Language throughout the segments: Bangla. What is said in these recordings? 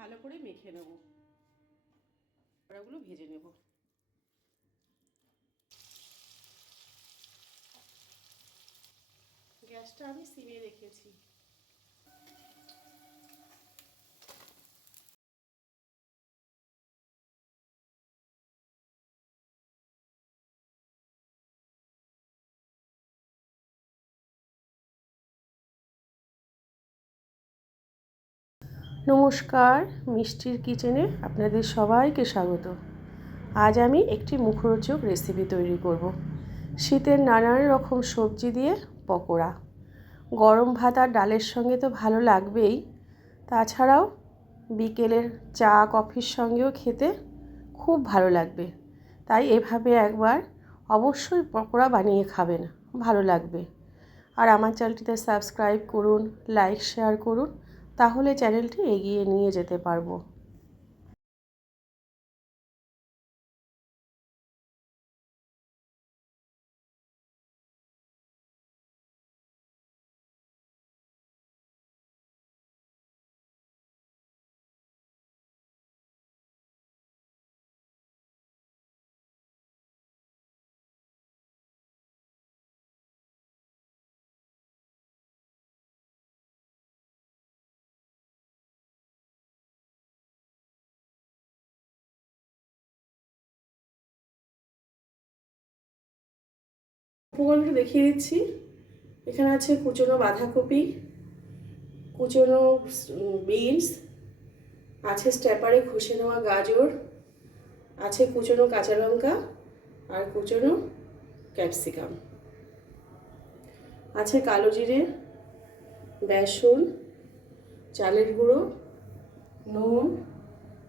ভালো করে মেখে নেব। ওগুলো ভেজে নেব। গ্যাসটা আমি সিমে রেখেছি। নমস্কার, মিষ্টির কিচেনে আপনাদের সবাইকে স্বাগত। আজ আমি একটি মুখরোচক রেসিপি তৈরি করব। শীতের নানান রকম সবজি দিয়ে পকোড়া। গরম ভাত আর ডালের সঙ্গে তো ভালো লাগবেই। তাছাড়াও বিকেলের চা, কফির সঙ্গেও খেতে খুব ভালো লাগবে। তাই এভাবে একবার অবশ্যই পকোড়া বানিয়ে খাবেন, ভালো লাগবে। আর আমার চ্যানেলটিতে সাবস্ক্রাইব করুন লাইক শেয়ার করুন। তাহলে চ্যানেলটি এগিয়ে নিয়ে যেতে পারব। উপকরণগুলো দেখিয়ে দিচ্ছি। এখানে আছে কুচনো বাঁধাকপি, কুচনো বিনস, আছে স্ট্যাপারে ঘষে নেওয়া গাজর, আছে কুচনো কাঁচা লঙ্কা আর কুচনো ক্যাপসিকাম। আছে কালো জিরে, বেসন, চালের গুঁড়ো, নুন,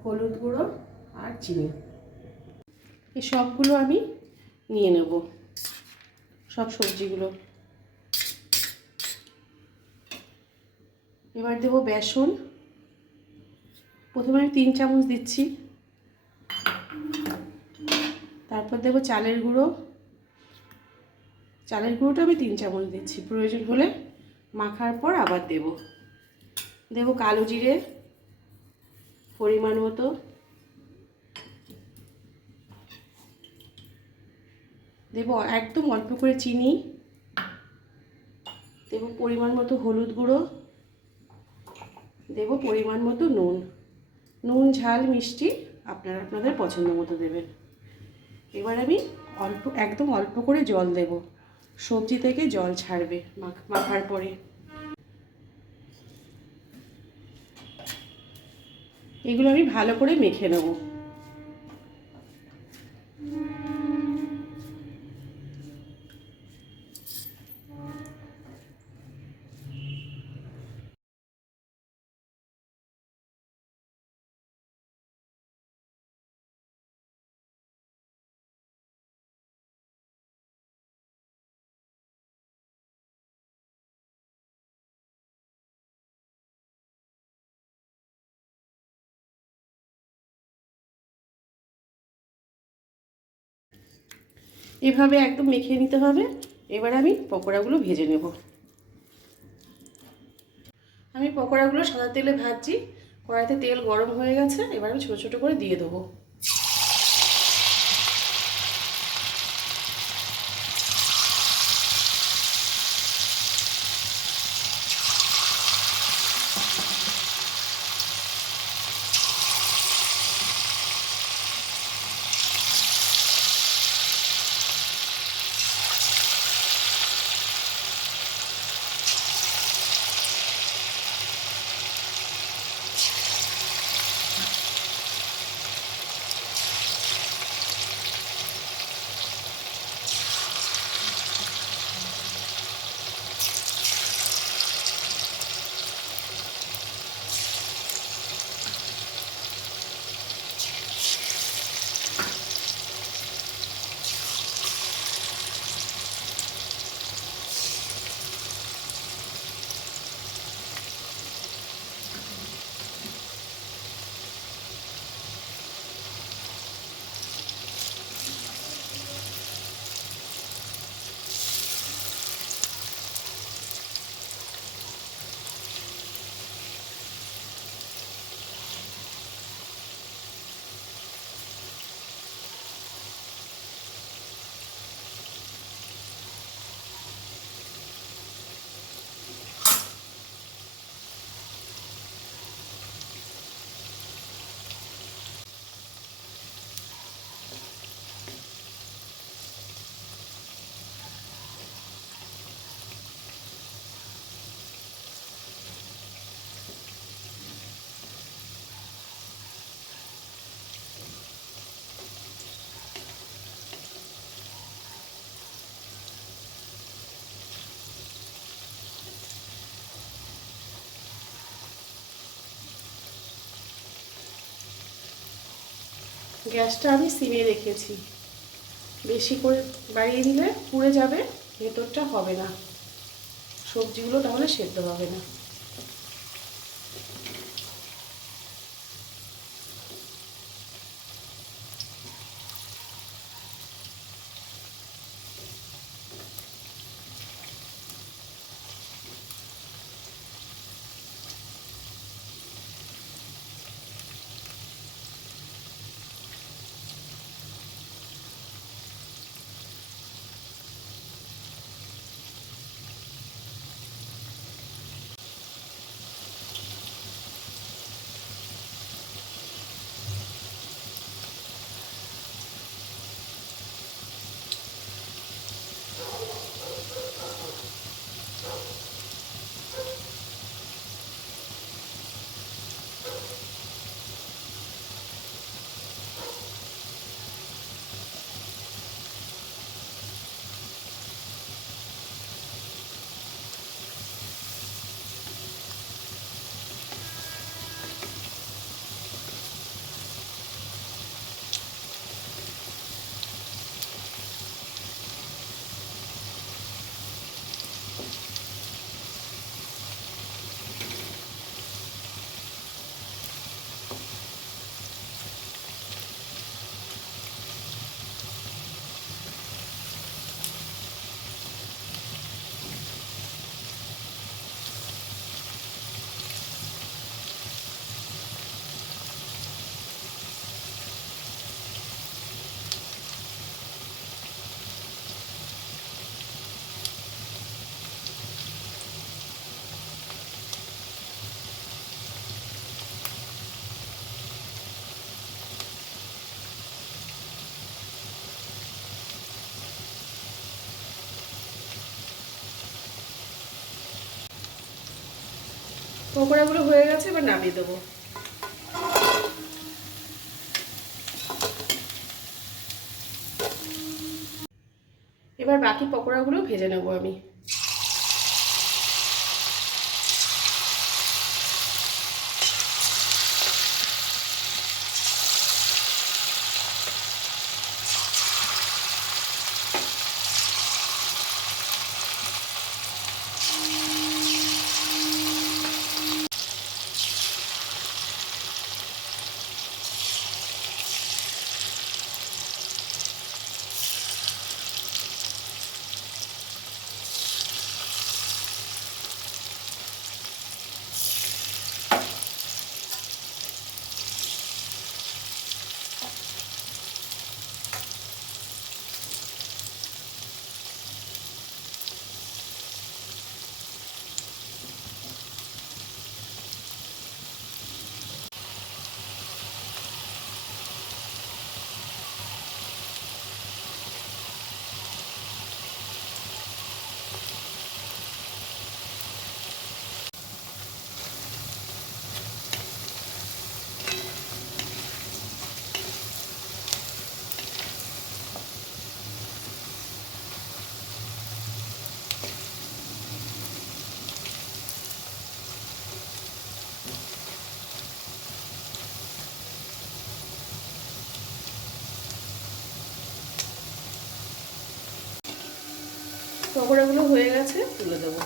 হলুদ গুঁড়ো আর চিনি। এই সবগুলো আমি নিয়ে নেব। সব সবজিগুলো। এবার দেবো বেসন। প্রথমে আমি তিন চামচ দিচ্ছি। তারপর দেবো চালের গুঁড়ো। চালের গুঁড়োটা আমি তিন চামচ দিচ্ছি। প্রয়োজন হলে মাখার পর আবার দেব। দেবো কালো জিরে, পরিমাণ মতো। দেবো একদম অল্প করে চিনি। দেবো পরিমাণ মতো হলুদ গুঁড়ো। দেবো পরিমাণ মতো নুন। নুন, ঝাল, মিষ্টি আপনারা আপনাদের পছন্দ মতো দেবেন। এবার আমি অল্প, একদম অল্প করে জল দেব। সবজি থেকে জল ছাড়বে মাখার পরে। এগুলো আমি ভালো করে মেখে নেব। এভাবে একদম মেখে নিতে হবে। এবার আমি পকোড়াগুলো ভেজে নেব। আমি পকোড়াগুলো সাদা তেলে ভাজছি। কড়াইতে তেল গরম হয়ে গেছে। এবার আমি ছোটো ছোটো করে দিয়ে দেবো। গ্যাসটা আমি সিমে রেখেছি। বেশি করে বাড়িয়ে দিলে পুড়ে যাবে, ভেতরটা হবে না। সবজিগুলো তাহলে সেদ্ধ হবে না। পকোড়াগুলো হয়ে গেছে এবার নামিয়ে দেবো। এবার বাকি পকোড়াগুলো ভেজে নেব আমি। পকোড়াগুলো হয়ে গেছে। তুলে দেবো।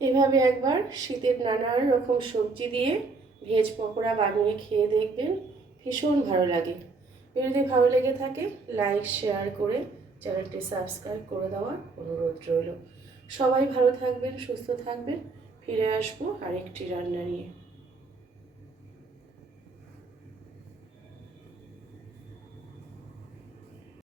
এভাবে একবার শীতের নানান রকম সবজি দিয়ে ভেজ পকোড়া বানিয়ে খেয়ে দেখবেন ভীষণ ভালো লাগে। যদি ভালো লেগে থাকে, লাইক, শেয়ার করে চ্যানেলটি সাবস্ক্রাইব করে দেওয়ার অনুরোধ রইল। সবাই ভালো থাকবেন, সুস্থ থাকবেন, ফিরে আসব আরেকটি রান্না নিয়ে।